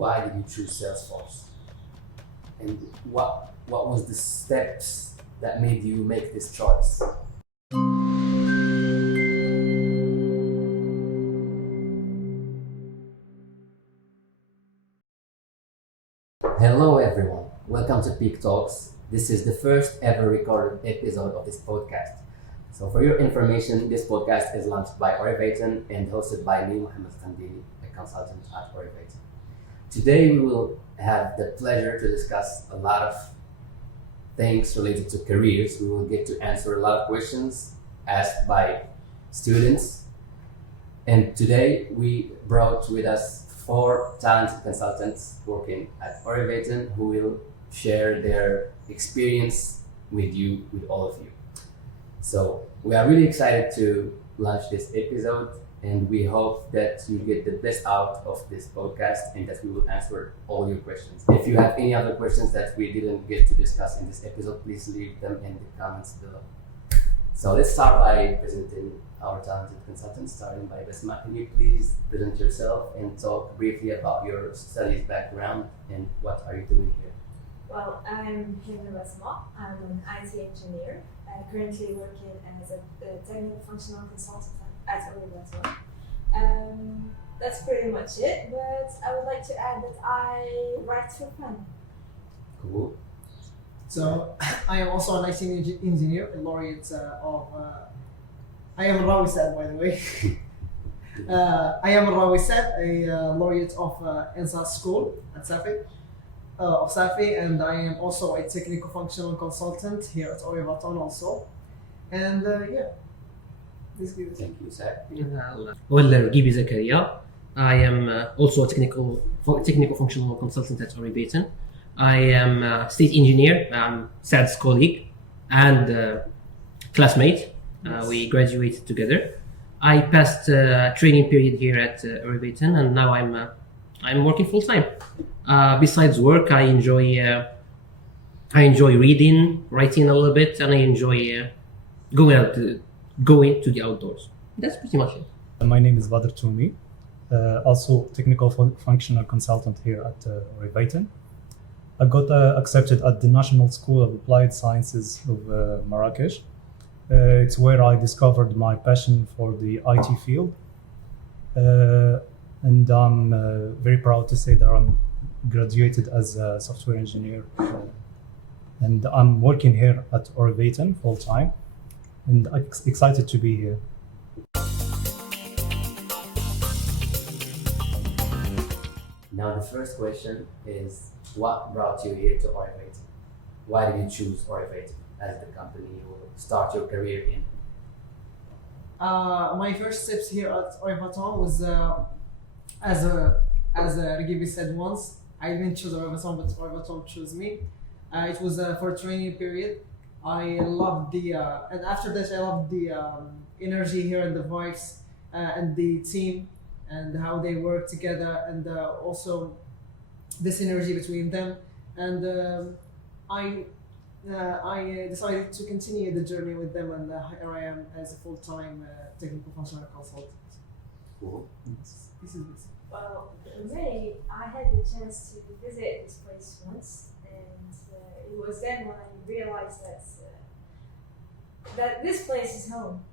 why did you choose Salesforce? And what was the steps that made you make this choice? Hello everyone, welcome to Peak Talks. This is the first ever recorded episode of this podcast. So for your information, this podcast is launched by Oreivaton and hosted by me, Mohammed Kandili, a consultant at Oreivaton. Today we will have the pleasure to discuss a lot of things related to careers. We will get to answer a lot of questions asked by students. And today we brought with us 4 talented consultants working at Oreivaton who will share their experience with all of you. So we are really excited to launch this episode, and we hope that you get the best out of this podcast and that we will answer all your questions. If you have any other questions that we didn't get to discuss in this episode, please leave them in the comments below. So let's start by presenting our talented consultants, starting by Basma. Can you please present yourself and talk briefly about your studies background and what are you doing here? Well, I'm Hina Basma. I'm an IT engineer, currently working as a technical functional consultant at Oreivaton. That's pretty much it, but I would like to add that I write for fun. Cool. So I am also an IT engineer, a laureate I am Rawi Saad, by the way. I am Rawi Saad, a laureate of ENSA school at Safi, and I am also a technical functional consultant here at Oreivaton also. And this is Thank you, Saad. Well, Ragibi Zakaria. I am also a technical functional consultant at Oreivaton. I am a state engineer, Saad's colleague and classmate. Yes. We graduated together. I passed a training period here at Oreivaton, and now I'm working full time. Besides work, I enjoy reading, writing a little bit, and I enjoy going to the outdoors. That's pretty much it. My name is Badr Toumi, also technical functional consultant here at Oreivaton. I got accepted at the National School of Applied Sciences of Marrakesh. It's where I discovered my passion for the IT field. And I'm very proud to say that I'm graduated as a software engineer. And I'm working here at Oreivaton full time. And I'm excited to be here. Now the first question is, what brought you here to Oreivaton? Why did you choose Oreivaton as the company you will start your career in? my first steps here at Oreivaton was as Ragibi said once, I didn't choose Oreivaton, but Oreivaton chose me. It was for a training period. I loved and after that I loved the energy here and the vibes and the team and how they work together, and also the synergy between them. And I decided to continue the journey with them, and here I am as a full-time technical functional consultant. Cool. This is it. Well, for me, I had the chance to visit this place once, and it was then when I realized that this place is home.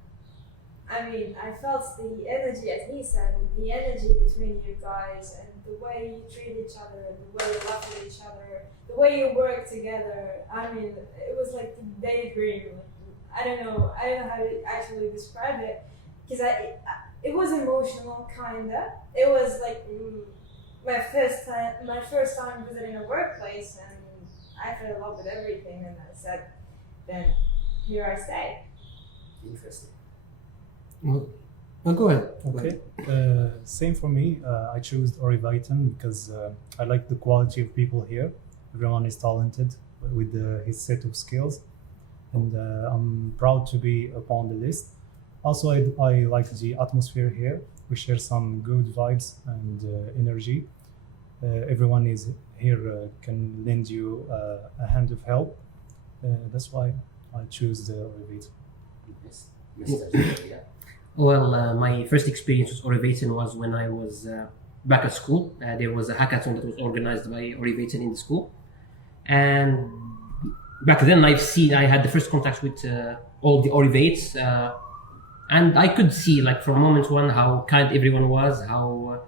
I mean, I felt the energy, as he said, and the energy between you guys, and the way you treat each other, and the way you laugh at each other, the way you work together. I mean, it was like the daydream. I don't know how to actually describe it, because it was emotional, kinda. It was like my first time visiting a workplace, and I fell in love with everything, and I said, then here I stay. Interesting. Well, go ahead. Okay. Same for me. I chose Oreivaton because I like the quality of people here. Everyone is talented with his set of skills, and I'm proud to be upon the list. Also, I like the atmosphere here. We share some good vibes and energy. Everyone is here can lend you a hand of help. That's why I choose the Oreivaton. Yes. Mr. Zakaria. Well, my first experience with Oreivaton was when I was back at school. There was a hackathon that was organized by Oreivaton in the school, and back then I had the first contact with all the Oreivates, and I could see like from moment one how kind everyone was, how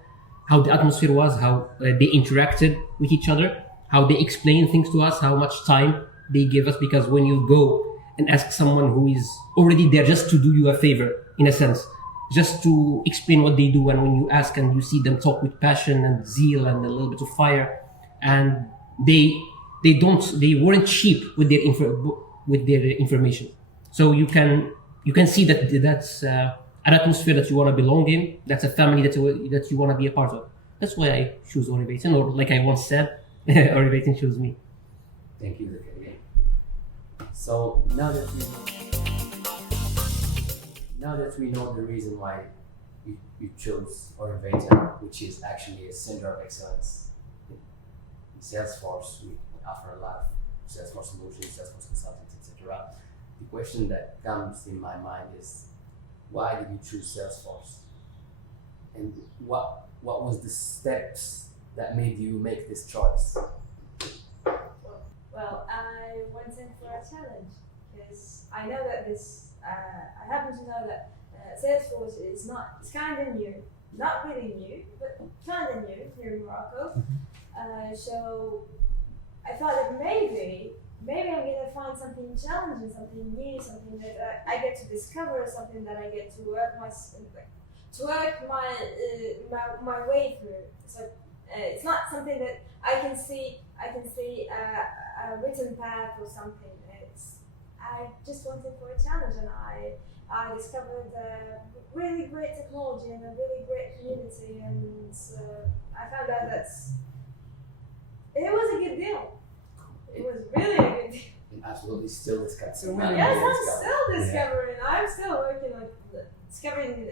the atmosphere was, how they interacted with each other, how they explained things to us, how much time they give us. Because when you go and ask someone who is already there just to do you a favor, in a sense, just to explain what they do, and when you ask and you see them talk with passion and zeal and a little bit of fire, and they weren't cheap with their information. So you can see that's an atmosphere that you want to belong in. That's a family that you want to be a part of. That's why I choose Oreivaton, or like I once said, Oreivaton chose me. Thank you, Zakaria. So now that we know the reason why you chose Oreivaton, which is actually a center of excellence in Salesforce, we offer a lot of Salesforce solutions, Salesforce consultants, etc. The question that comes in my mind is, why did you choose Salesforce? And what was the steps that made you make this choice? Well, I went in for a challenge because I know that I happen to know that Salesforce it's kind of new, not really new, but kind of new here in Morocco. So I thought that maybe I'm gonna find something challenging, something new, something that I get to discover, something that I get to work my way through. So it's not something that I can see a written path or something. I just wanted for a challenge, and I discovered really great technology and a really great community, and I found out that it was a good deal. It was really a good deal. And absolutely still discovering. Yes, I'm still discovering. I'm still working on discovering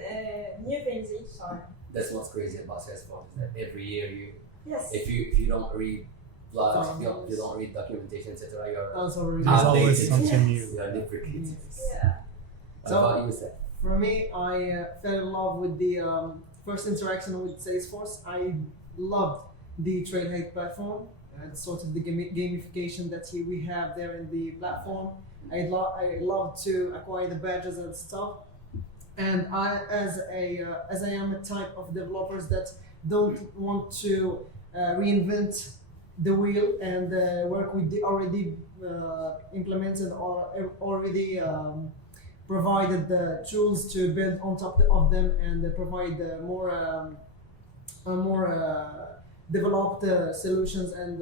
new things each time. That's what's crazy about Salesforce, is that every year Yes. if you don't read blogs, if you don't read documentation, etc., you're There's always something new. You are deprecated. Yeah. What So- about you, Seth? For me, I fell in love with the first interaction with Salesforce. I loved the Trailhead platform and sort of the gamification that we have there in the platform. I love to acquire the badges and stuff. And as I am a type of developers that don't want to reinvent the wheel and work with the already implemented or already provided the tools to build on top of them and provide more developed solutions and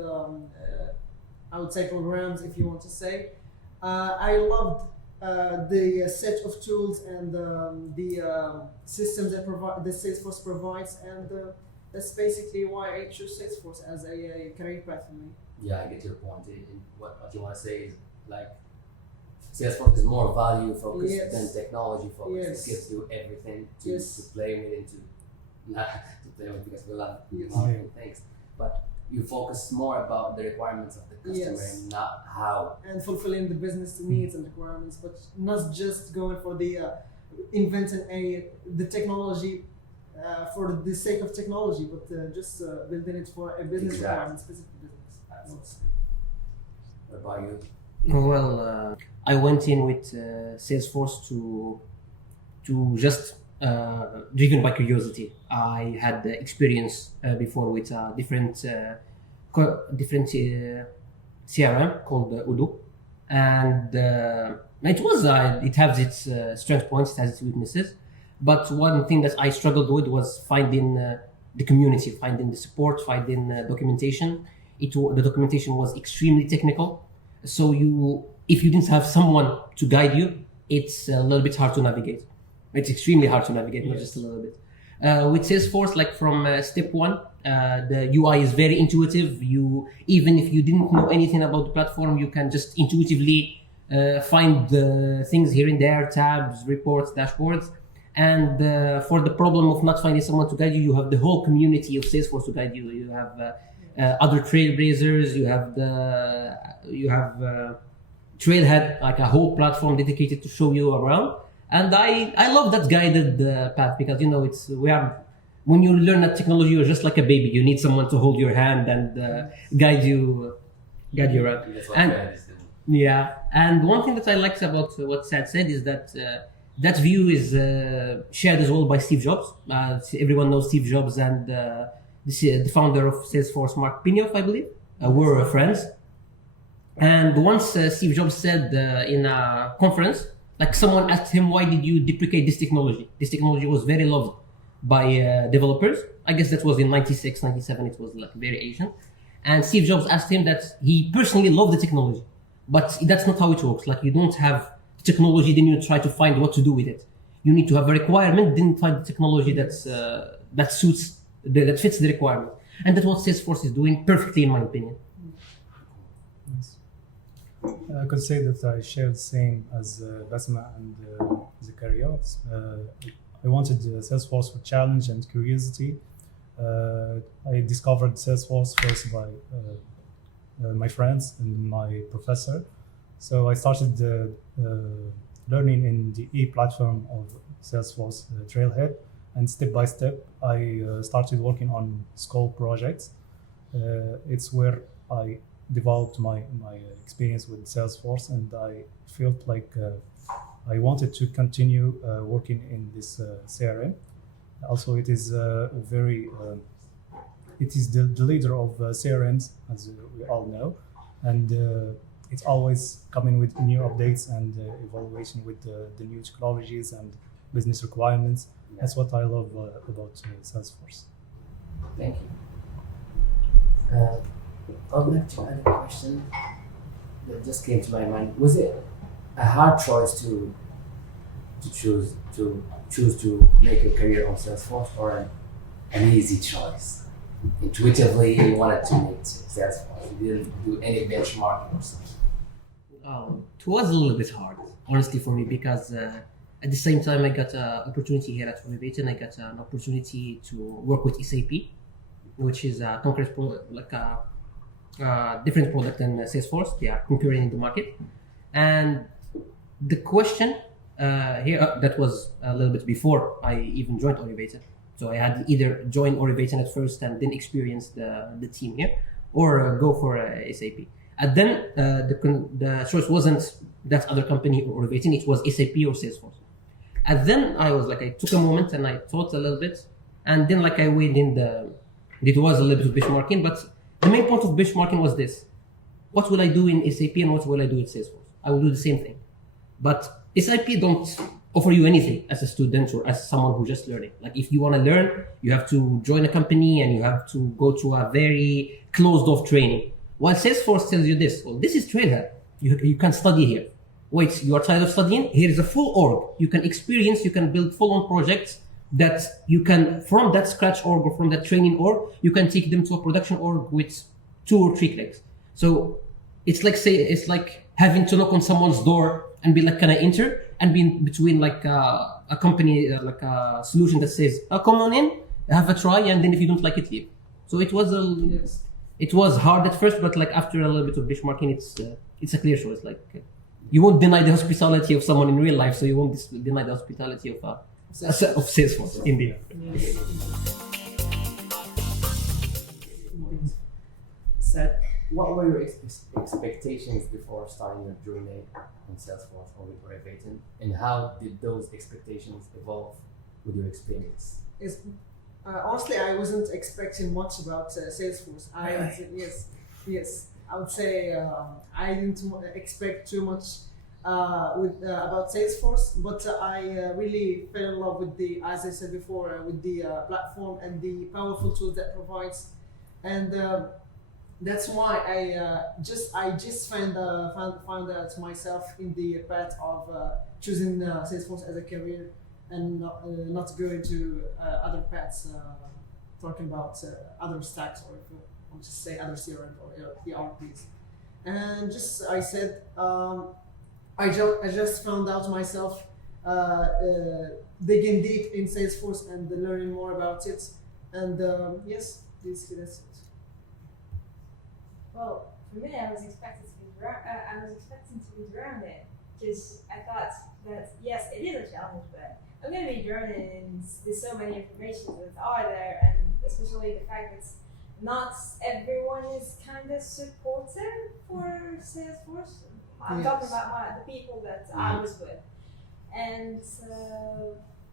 I would say programs, if you want to say. I loved the set of tools and the systems that the Salesforce provides, and that's basically why I chose Salesforce as a career path for me. Yeah, I get your point. What you want to say is, like, Salesforce is more value focused Yes. than technology focused. Yes. It gives you everything to Yes. play with and to play with, because we love Yes. marketing things. But you focus more about the requirements of the customer Yes. and not how. And fulfilling the business needs and requirements, but not just going for the inventing the technology for the sake of technology, but just building it for a business Exactly. requirement, specific business. Absolutely. What about you? Well, I went in with Salesforce to just driven by curiosity. I had the experience before with different CRM called Udo, and it has its strength points, it has its weaknesses. But one thing that I struggled with was finding the community, finding the support, finding documentation. The documentation was extremely technical, so if you didn't have someone to guide you, it's a little bit hard to navigate. It's extremely hard to navigate, not just a little bit. With Salesforce, like from step one, the UI is very intuitive. Even if you didn't know anything about the platform, you can just intuitively find the things here and there, tabs, reports, dashboards. And for the problem of not finding someone to guide you, you have the whole community of Salesforce to guide you. You have other trailblazers. You have Trailhead, like a whole platform dedicated to show you around. And I love that guided path, because we are when you learn that technology, you're just like a baby. You need someone to hold your hand and guide you around. That's what And friends do. yeah, and one thing that I liked about what Sad said is that that view is shared as well by Steve Jobs. Everyone knows Steve Jobs and the founder of Salesforce, Mark Benioff, I believe, were friends. And once Steve Jobs said in a conference, like someone asked him, why did you deprecate this technology? This technology was very loved by developers. I guess that was in 96, 97, it was like very Asian. And Steve Jobs asked him that he personally loved the technology, but that's not how it works. Like you don't have technology, then you try to find what to do with it. You need to have a requirement, then find the technology that fits the requirement. And that's what Salesforce is doing perfectly, in my opinion. Yes. I could say that I share the same as Basma and Zakaria. I wanted Salesforce for challenge and curiosity. I discovered Salesforce first by my friends and my professor. So I started learning in the e-platform of Salesforce Trailhead, and step by step I started working on scope projects. It's where I developed my experience with Salesforce, and I felt like I wanted to continue working in this CRM. Also, it is it is the leader of CRMs, as we all know, and it's always coming with new updates and evaluation with the new technologies and business requirements. Yeah. That's what I love about Salesforce. Thank you. I would like to add a question that just came to my mind. Was it a hard choice to choose to make a career on Salesforce, or an easy choice? Intuitively, you wanted to make Salesforce. You didn't do any benchmarking or something. It was a little bit hard, honestly, for me, because at the same time I got an opportunity here at Oreivaton. I got an opportunity to work with SAP, which is a concrete like a different product than Salesforce. They are competing in the market. And the question here, that was a little bit before I even joined Oreivaton. So I had either join Oreivaton at first and then experience the team here, or go for SAP. And then the choice wasn't that other company or Oreivaton, it was SAP or Salesforce. And then I was like, I took a moment and I thought a little bit, and then like I went in it was a little bit of benchmarking, but the main point of benchmarking was this: what will I do in SAP and what will I do at Salesforce? I will do the same thing. But SAP don't offer you anything as a student or as someone who's just learning. Like if you want to learn, you have to join a company and you have to go to a very closed off training. While Salesforce tells you this, well, this is Trailhead. You can study here. Wait, you are tired of studying? Here is a full org. You can experience, you can build full-on projects that you can, from that scratch org or from that training org, you can take them to a production org with 2 or 3 clicks. So it's like having to knock on someone's door and be like, can I enter? And be in between like a company, like a solution that says, come on in, have a try, and then if you don't like it, leave. So it was it was hard at first, but like after a little bit of benchmarking, it's a clear choice. Like you won't deny the hospitality of someone in real life, so you won't deny the hospitality of Salesforce, indeed. Seth, what were your expectations before starting your journey on Salesforce or with Oreivaton, and how did those expectations evolve with your experience? Honestly, I wasn't expecting much about Salesforce. Yes. I would say I didn't expect too much about Salesforce, but I really fell in love with as I said before, with the platform and the powerful tools that provides, and that's why I just found out myself in the path of choosing Salesforce as a career, and not going to other paths, talking about other stacks, or if you want to say other CRM or ERPs. And I said, I just found out myself digging deep in Salesforce and learning more about it. And yes, that's it. Well, for me, I was expecting to be drowned in, because I thought that yes, it is a challenge, but I'm gonna be drowning in there's so many information that are there, and especially the fact that not everyone is kind of supportive for Salesforce. I'm talking about the people that I was with, and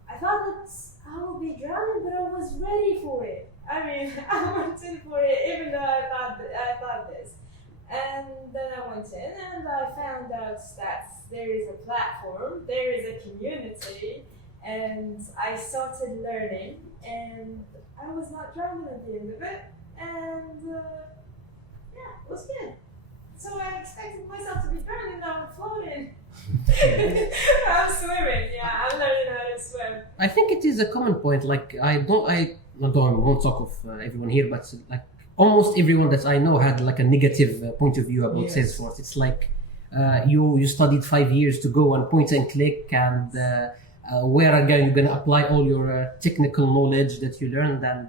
I thought that I would be drowning, but I was ready for it. I mean, I went in for it, even though I thought this. And then I went in and I found out that there is a platform, there is a community, and I started learning, and I was not drowning at the end of it, and yeah, it was good. So I expected myself to be drowning, now I'm floating. I'm swimming, yeah, I'm learning how to swim. I think it is a common point. Like I won't talk of everyone here, but like almost everyone that I know had like a negative point of view about Salesforce. It's like you studied 5 years to go and point and click, and where again you're gonna apply all your technical knowledge that you learned. And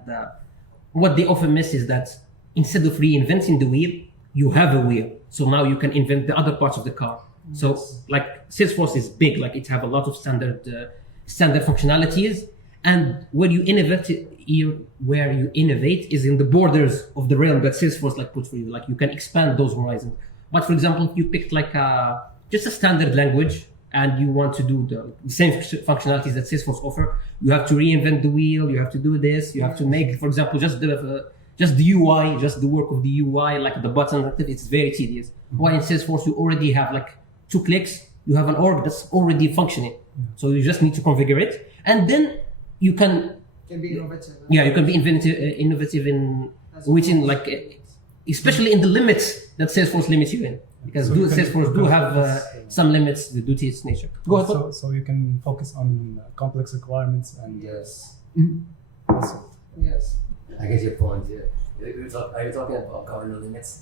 what they often miss is that instead of reinventing the wheel, you have a wheel. So now you can invent the other parts of the car. So like Salesforce is big, like it have a lot of standard functionalities, and where you innovate is in the borders of the realm that Salesforce like put for you. Like you can expand those horizons. But for example, if you picked like just a standard language and you want to do the same functionalities that Salesforce offer, you have to reinvent the wheel. You have to do this. You have to make, for example, just the UI, just the work of the UI, like the button. It's very tedious. While in Salesforce, you already have like 2 clicks. You have an org that's already functioning. So you just need to configure it, and then you can be innovative. Yeah, you can be innovative in within like, especially in the limits that Salesforce limits you in, because Salesforce do have some limits due to its nature. Go ahead. So you can focus on complex requirements and Yes. that's it. Yes. I get your point. Yeah. Are you talking about cardinal limits?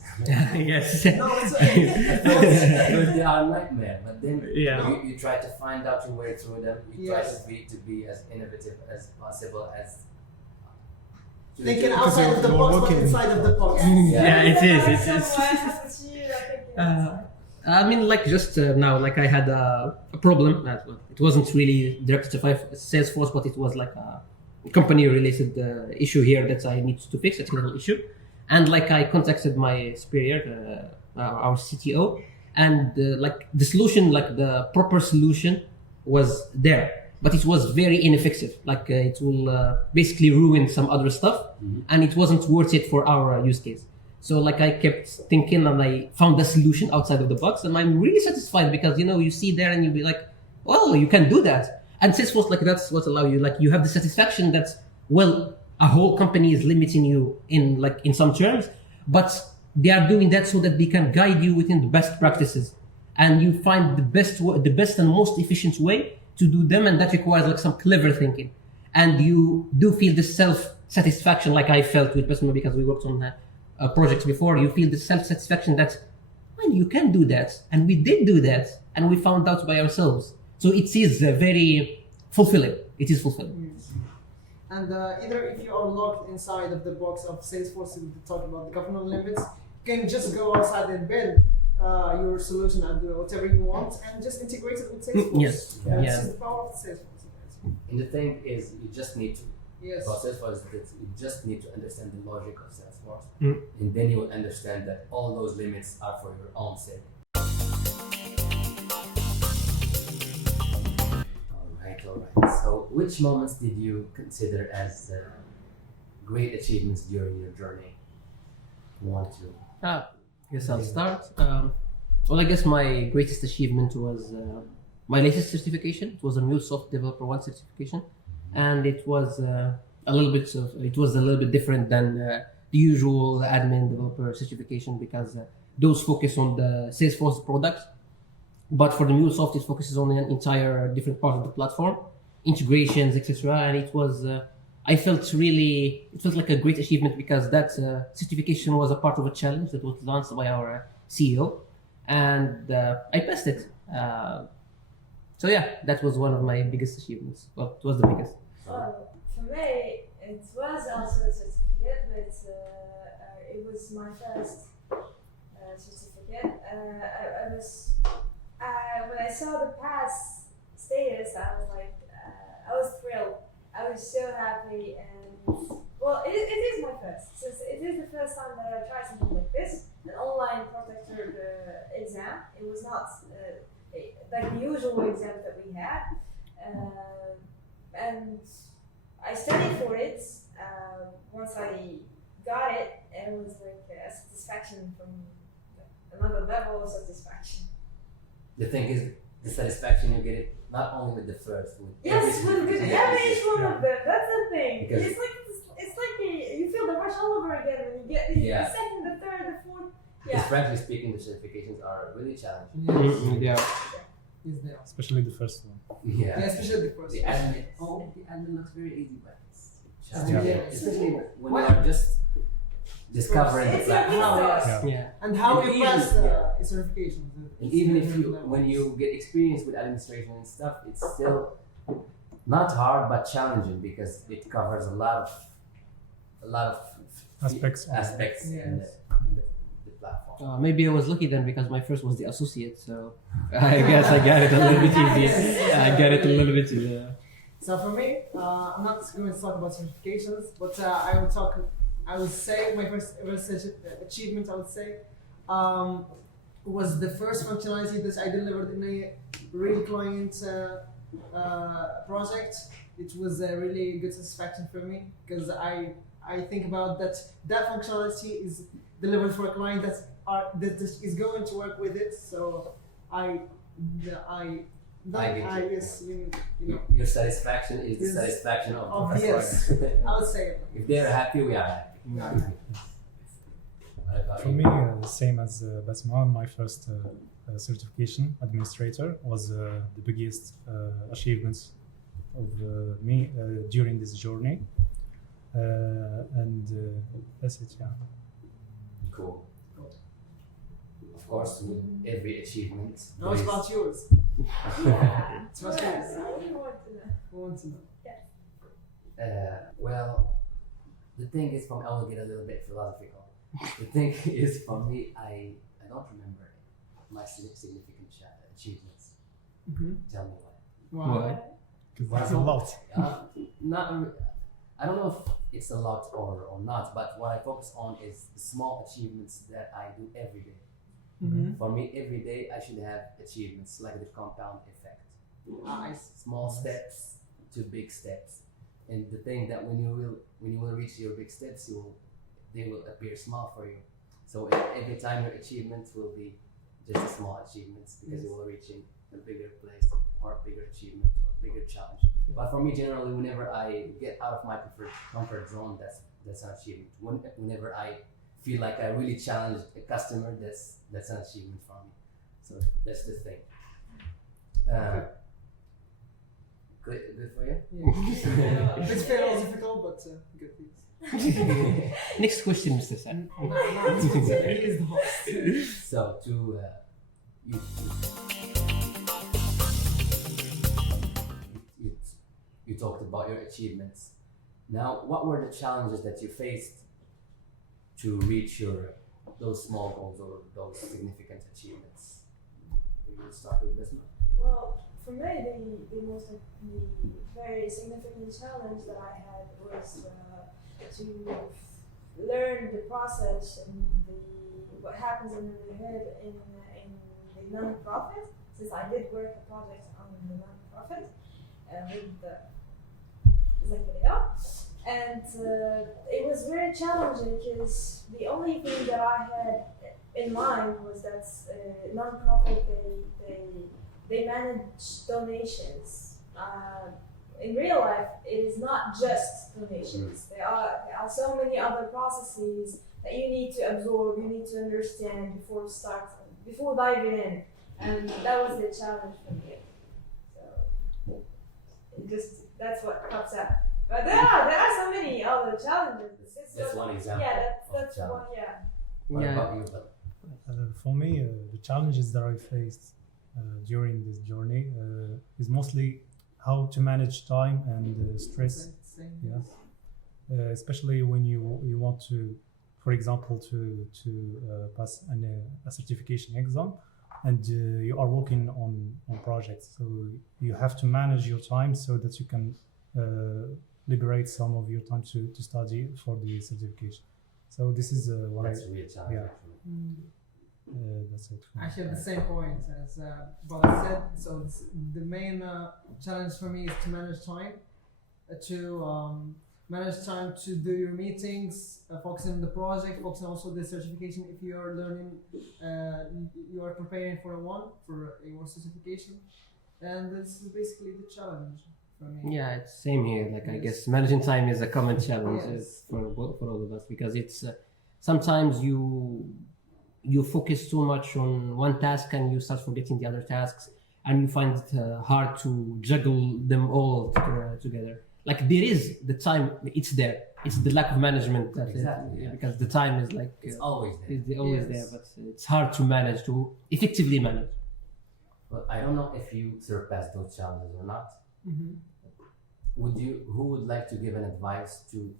Yes. No, it's They are a nightmare, but then you try to find out your way through them. You try to be as innovative as possible, as thinking outside of the box, but inside of the box. Yeah, it is. It's I mean, like just now, like I had a problem. It wasn't really directed to Salesforce, but it was like a company-related issue here that I need to fix, a technical issue. And like I contacted my superior, our CTO, and like the solution, like the proper solution was there, but it was very ineffective. Like it will basically ruin some other stuff, and it wasn't worth it for our use case. So like I kept thinking, and I found the solution outside of the box, and I'm really satisfied because you see there and you'll be like, well, you can do that. And Salesforce, like that's what allow you, like you have the satisfaction that, well, a whole company is limiting you in some terms, but they are doing that so that they can guide you within the best practices, and you find the best and most efficient way to do them, and that requires like some clever thinking, and you do feel the self-satisfaction, like I felt with Besma because we worked on projects before. You feel the self-satisfaction that, well, you can do that, and we did do that, and we found out by ourselves. So it is very fulfilling. It is fulfilling. And either if you are locked inside of the box of Salesforce, we talk about the governance limits, you can just go outside and build your solution and do whatever you want and just integrate it with Salesforce. Yes. This is the power of Salesforce. And the thing is, you just need to. Yes. About Salesforce, you just need to understand the logic of Salesforce, and then you will understand that all those limits are for your own sake. All right. So, which moments did you consider as great achievements during your journey? Want to? I guess I'll start. Well, I guess my greatest achievement was my latest certification. It was a MuleSoft Developer 1 certification, and it was a little bit different than the usual admin developer certification because those focus on the Salesforce product. But for the MuleSoft, it focuses on an entire different part of the platform, integrations, etc. And it was, it felt like a great achievement because that certification was a part of a challenge that was launched by our CEO, and I passed it. So yeah, that was one of my biggest achievements. Well, it was the biggest. Well, for me, it was also a certificate, but it was my first certificate. When I saw the pass status, I was like, I was thrilled. I was so happy, and well, it is my first. Since it is the first time that I tried something like this, an online protector exam. It was not like the usual exams that we had, and I studied for it. Once I got it, it was like a satisfaction from another level of satisfaction. The thing is, the satisfaction you get it not only with the first, with Yes, with each one yeah. of them. That's the thing. Because- It's like you feel the rush all over again when you get the Yeah. second, the third, the fourth. Because Yeah. frankly speaking, the certifications are really challenging. Yeah. Is there? Especially the first one. Yeah, Yeah. especially the first. The admin looks very easy, but it's challenging. Yeah. Especially when you are just discovering the It's your platform. Yeah. Yeah. And how And you pass even- the certification. And even if when you get experience with administration and stuff, it's still not hard but challenging because it covers a lot of Aspects. aspects in Yes. the platform. Maybe I was lucky then because my first was the associate, so I guess I got it a little bit easy. I got it a little bit easy. So for me, I'm not going to talk about certifications, but I would say my first ever achievement, I would say, was the first functionality that I delivered in a real client project. It was a really good satisfaction for me because I think about that functionality is delivered for a client that is going to work with it. So yes, you know, Your satisfaction is the Yes. satisfaction of the Yes. customer. I would say it. If they're happy, we are happy. Yeah. What about For you? me, same as Basma, my first certification administrator was the biggest achievements of me during this journey. And that's it, yeah. Cool. Of course, with every achievement. Now it's there is- about yours. Yeah. It's about Yes, yours. I really want to know. Who wants to know? Well, the thing is, I will get a little bit philosophical. The thing is, for me, I don't remember my significant achievements. Mm-hmm. Tell me why. Why? Because that's a lot. I don't know if it's a lot or not, but what I focus on is the small achievements that I do every day. Mm-hmm. For me, every day I should have achievements like the compound effect. Nice. Small steps to big steps, and the thing that when you will reach your big steps, they will appear small for you. So every time your achievements will be just a small achievements because you will reach in a bigger place or a bigger achievement or a bigger challenge. But for me, generally, whenever I get out of my comfort zone, that's an achievement. Whenever I feel like I really challenged a customer, that's an achievement for me. So that's the thing. Good for you? Yeah. It's philosophical, but good things. Next question, Mr. Sam. No, he is the host. So to you talked about your achievements. Now, what were the challenges that you faced to reach those small goals or those significant achievements? We will start with this one. Well, for me, the very significant challenge that I had was to learn the process and what happens under the hood in the non-profit. Since I did work a project on the non-profit with the Zakaria, and it was very challenging because the only thing that I had in mind was that non-profit they manage donations. In real life, it is not just donations. There are so many other processes that you need to absorb, you need to understand before diving in, and that was the challenge for me. So that's what pops up. But there are so many other challenges. That's one example. Yeah, of that's one. challenge. Yeah. What Yeah. about you, Bill? For me, the challenges that I faced during this journey is mostly how to manage time and stress. Yeah. Especially when you want to, for example, to pass a certification exam, and you are working on projects. So you have to manage your time so that you can liberate some of your time to study for the certification. So this is what That's a real challenge. yeah. Actually. That's it. Actually, at the same point as Bala said. So the main challenge for me is to manage time, manage time to do your meetings, focusing on the project, focusing also the certification. If you are learning, you are preparing for a certification, and this is basically the challenge for me. Yeah, it's same here. Like I Yes. guess managing time is a common challenge Yes. for all of us, because it's sometimes you focus too much on one task and you start forgetting the other tasks, and you find it hard to juggle them all together. Like there is the time, it's there. It's the lack of management that Exactly, yeah. because the time is like It's always there. is always Yes. there, but it's hard to manage, to effectively manage. Well, I don't know if you surpassed those challenges or not. Mm-hmm. Who would like to give an advice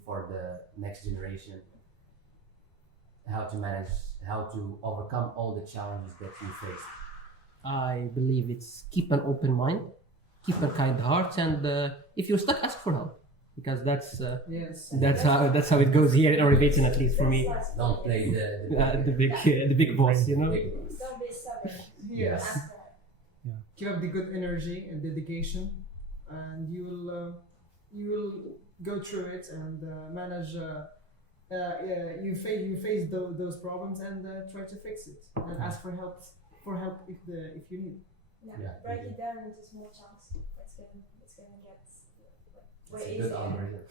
for the next generation? How to manage, how to overcome all the challenges that you faced? I believe it's keep an open mind, keep a kind heart, and if you're stuck, ask for help, because Yes. that's how it goes here in Oreivaton, at least for me. Don't play The big boss, you know. big boss. Don't be stubborn. Yes. Ask for help. Keep up the good energy and dedication, and you will go through it and manage. You face those problems and try to fix it and ask for help if you need. Yeah, Break thank it down into small chunks. It's gonna get It's way a good easier. algorithm.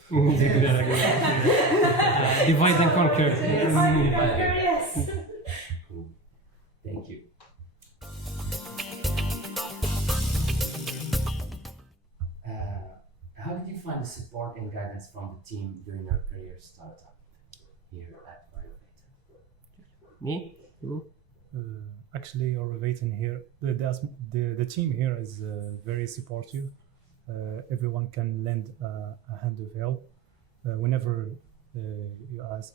Divide and conquer. Divide and conquer, yes. Cool. Thank you. How did you find the support and guidance from the team during your career startup here at Oreivaton? Me? You? Actually, Oreivaton here, the team here is very supportive. Everyone can lend a hand of help whenever you ask.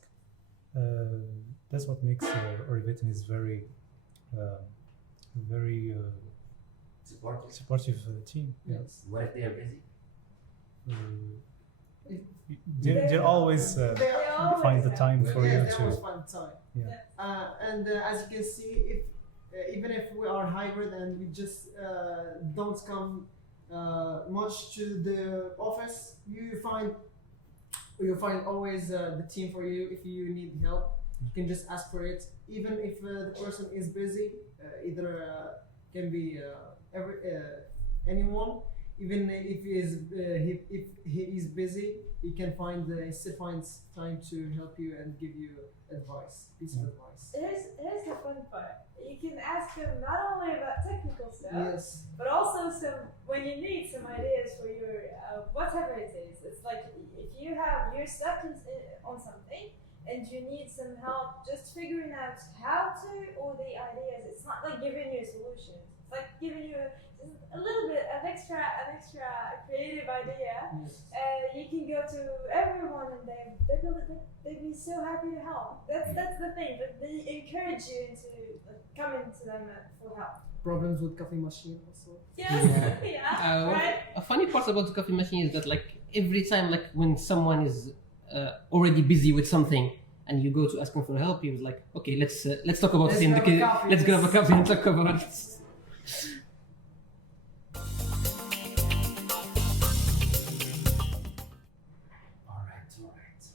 That's what makes Oreivaton is very Supportive? supportive team. Yeah. Yes. What if they are busy? They always They always find the time for you They always to. find time. Yeah. And as you can see, if even if we are hybrid and we just don't come much to the office, you find always the team for you. If you need help, you can just ask for it. Even if the person is busy, either can be anyone. Even if he is busy, he still finds time to help you and give you piece of advice. Here's the fun part. You can ask them not only about technical stuff, Yes. but also when you need some ideas for your whatever it is. It's like if you're stuck on something and you need some help just figuring out how to, or the ideas. It's not like giving you solutions. It's like giving you a little bit of extra creative idea. Yes. You can go to everyone and they'd be so happy to help. That's the thing. But they encourage you into coming to them for help. Problems with coffee machine also. Yes, yeah, right. A funny part about the coffee machine is that like every time, like when someone is already busy with something and you go to ask him for help, he was like, okay, let's talk about Let's it in the grab a coffee, let's grab a yes. coffee and talk about it. All right.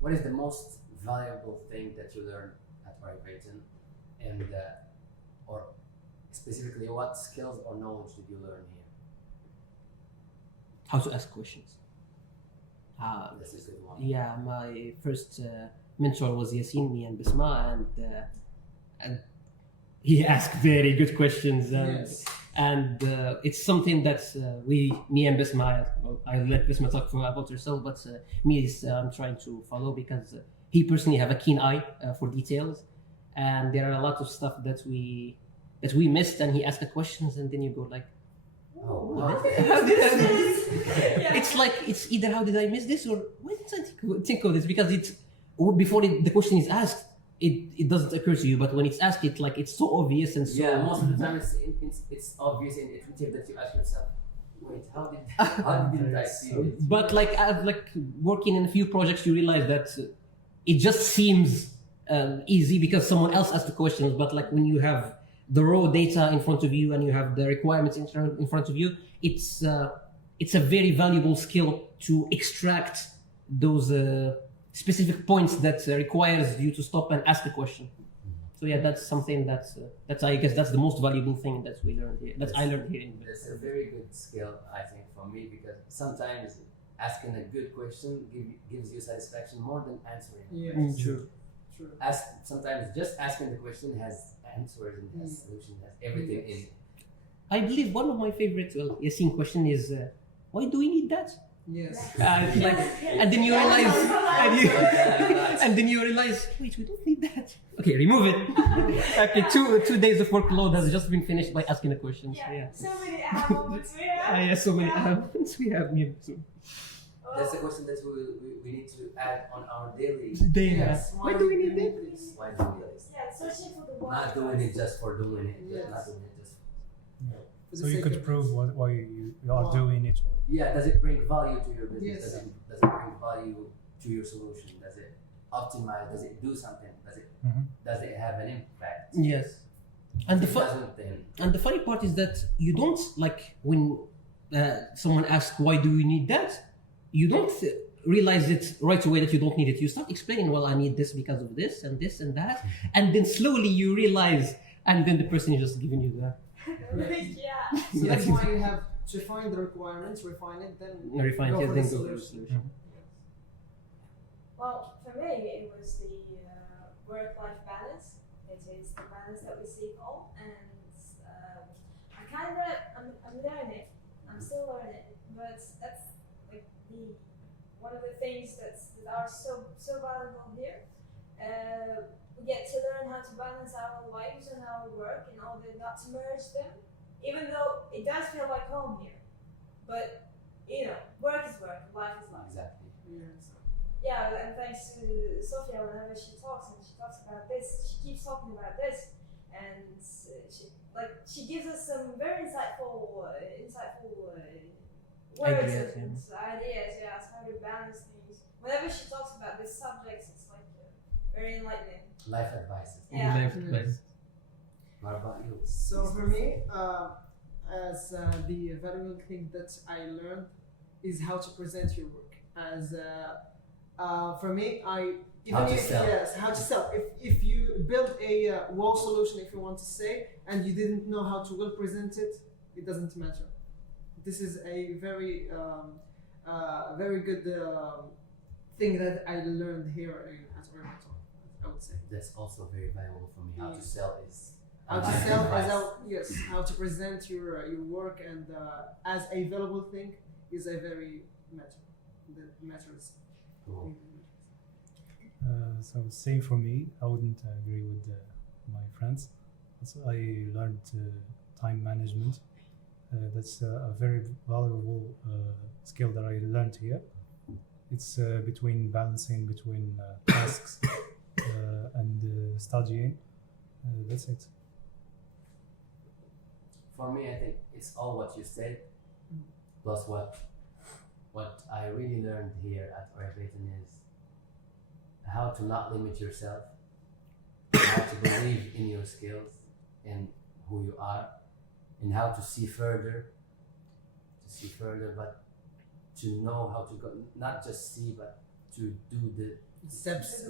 What is the most valuable thing that you learned at Oreivaton, and or specifically, what skills or knowledge did you learn here? How to ask questions. This is a good one. Yeah, my first mentor was Yasin, me and Bisma, and he asked very good questions. Yes. And it's something that me and Bisma, well, I let Bisma talk about herself, but me is I'm trying to follow, because he personally have a keen eye for details, and there are a lot of stuff that we missed, and he asked the questions, and then you go like, Oh, How wow. how did I miss Yeah. It's like it's either how did I miss this or why didn't I think of this, because it's before the question is asked, it doesn't occur to you, but when it's asked, it's so obvious and so. Yeah, most of the time it's obvious and intuitive that you ask yourself, wait, how didn't I see it? But working in a few projects, you realize that it just seems easy because someone else asked the questions. But like when you have the raw data in front of you and you have the requirements in front of you, it's a very valuable skill to extract those specific points that requires you to stop and ask a question. So yeah, that's something that's I guess that's the most valuable thing that we learned here. I learned here. That's a very good skill, I think, for me, because sometimes asking a good question gives you satisfaction more than answering. Yes. True. True. Sometimes just asking the question has answers and has solutions, has everything in it. I believe one of my favorite Yassine question is why do we need that? Yes. And then you realize, and then you realize, wait, we don't need that. Okay, remove it. Okay, 2 days of workload has just been finished by asking a question. Yeah. So many aha moments we have. Yeah, so many moments we have. Yeah, so. That's a question that we need to add on our daily. Yes. Why do we need that? Why do we do this? Yeah, searching for the one. Not doing it just for doing it. Yes. Not doing it just. So you could prove why you are doing it. Or Yeah, does it bring value to your business? Yes. Does it bring value to your solution? Does it optimize? Does it do something? Does it have an impact? Yes. And If it doesn't, then and the funny part is that you don't like when someone asks why do you need that, you don't realize it right away that you don't need it. You start explaining, well, I need this because of this and this and that, and then slowly you realize, and then the person is just giving you that. Yeah. So that's why you have to find the requirements, refine it, then Refine go it, for then the go for the solution. solution. Well, for me, it was the work-life balance. It is the balance that we seek all, and I'm learning. I'm still learning, but that's like one of the things that are so valuable here. We get to learn how to balance our lives and our work in order not to merge them, even though it does feel like home here. But work is work, life is life. exactly. Yes. Yeah, and thanks to Sophia, whenever she talks about this, she keeps talking about this, and she gives us some very insightful words and ideas. Yeah, how to balance things. Whenever she talks about these subjects, it's like very enlightening. Life advices. Yeah. Nice. What about you? So for me, as the valuable thing that I learned is how to present your work. As for me, how to sell. If you build a wall solution, if you want to say, and you didn't know how to well present it, it doesn't matter. This is a very very good thing that I learned here at Oreivaton, I would say. That's also very valuable for me. How to sell is How to sell how to present your work, and as a valuable thing is a very matters. cool. So same for me. I wouldn't agree with my friends. Also, I learned time management. That's a very valuable skill that I learned here. It's balancing between tasks and studying. That's it. For me, I think it's all what you said, plus what I really learned here at Oreivaton is how to not limit yourself, how to believe in your skills and who you are, and how to see further, but to know how to go, not just see, but to do the Steps.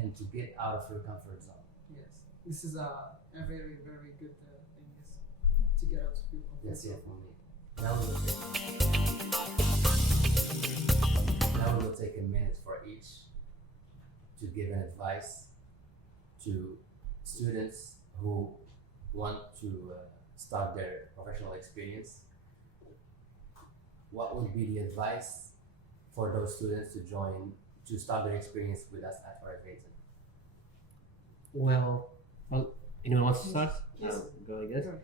and to get out of your comfort zone. Yes, this is a very very good thing is to get out of your comfort That's zone. it for me. Now we'll take a minute for each to give an advice to students who want to start their professional experience. What would be the advice for those students to start their experience with us at Oreivaton? Well, anyone wants to start? Yes. I'll go, I guess. Sure.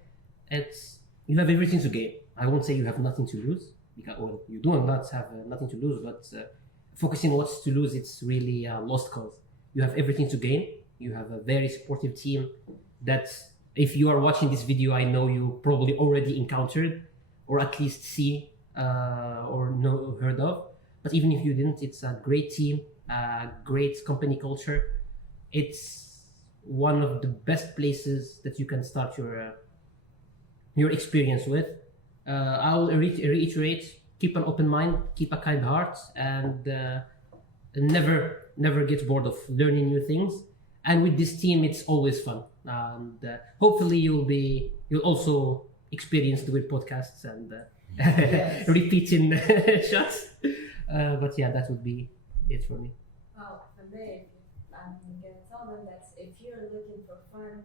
You have everything to gain. I won't say you have nothing to lose, because you do not have nothing to lose, but focusing on what's to lose, it's really a lost cause. you have everything to gain. You have a very supportive team that, if you are watching this video, I know you probably already encountered or at least see or know heard of. But even if you didn't, it's a great team, great company culture. It's one of the best places that you can start your experience with. I'll reiterate: keep an open mind, keep a kind heart, and never get bored of learning new things. And with this team, it's always fun. And hopefully, you'll also experience the good podcasts and repeating shots. But yeah, that would be it for me. Well, for me, I'm gonna tell them that if you're looking for fun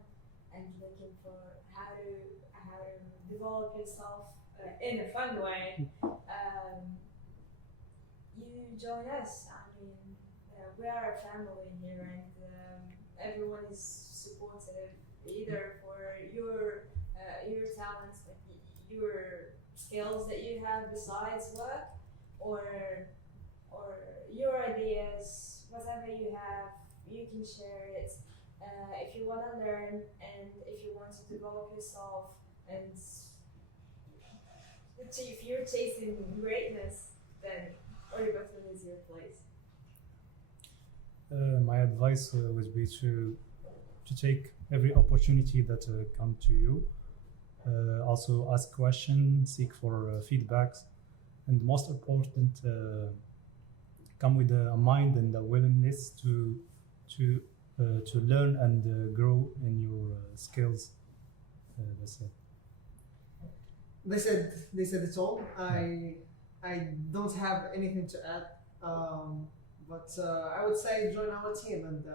and looking for how to develop yourself in a fun way, you join us. I mean, we are a family here, and everyone is supportive, either for your talents, like your skills that you have besides work, or your ideas, whatever you have, you can share it. If you want to learn and if you want to develop yourself, and if you're chasing greatness, then Oreivaton is your place. My advice would be to take every opportunity that come to you. Also ask questions, seek for feedbacks, and most important, come with a mind and a willingness to learn and grow in your skills. That's it. They said it all. I don't have anything to add, but I would say join our team and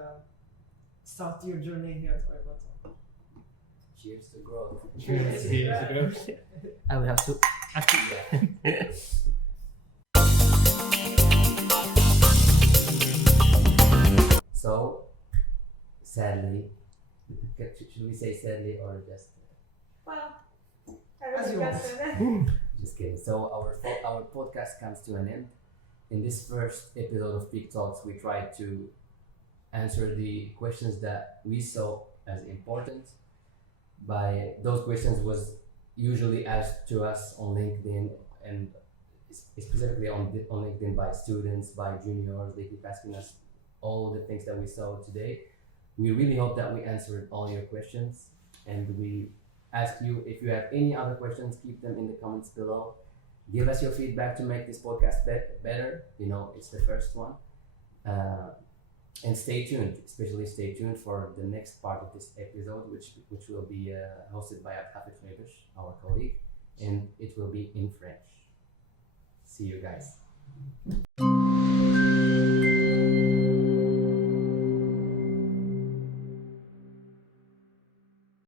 start your journey here at Oreivaton. Cheers to growth. Cheers. I will have to. Yeah. So, sadly, should we say sadly or just? Well, As you want. Just kidding. So our podcast comes to an end. In this first episode of Peak Talks, we tried to answer the questions that we saw as important. By those questions was usually asked to us on LinkedIn, and specifically on LinkedIn by students, by juniors. They keep asking us all the things that we saw today. We really hope that we answered all your questions, and we ask you, if you have any other questions, keep them in the comments below. Give us your feedback to make this podcast better. You know, it's the first one. And stay tuned, especially stay tuned for the next part of this episode, which will be hosted by our colleague, and it will be in French. See you guys.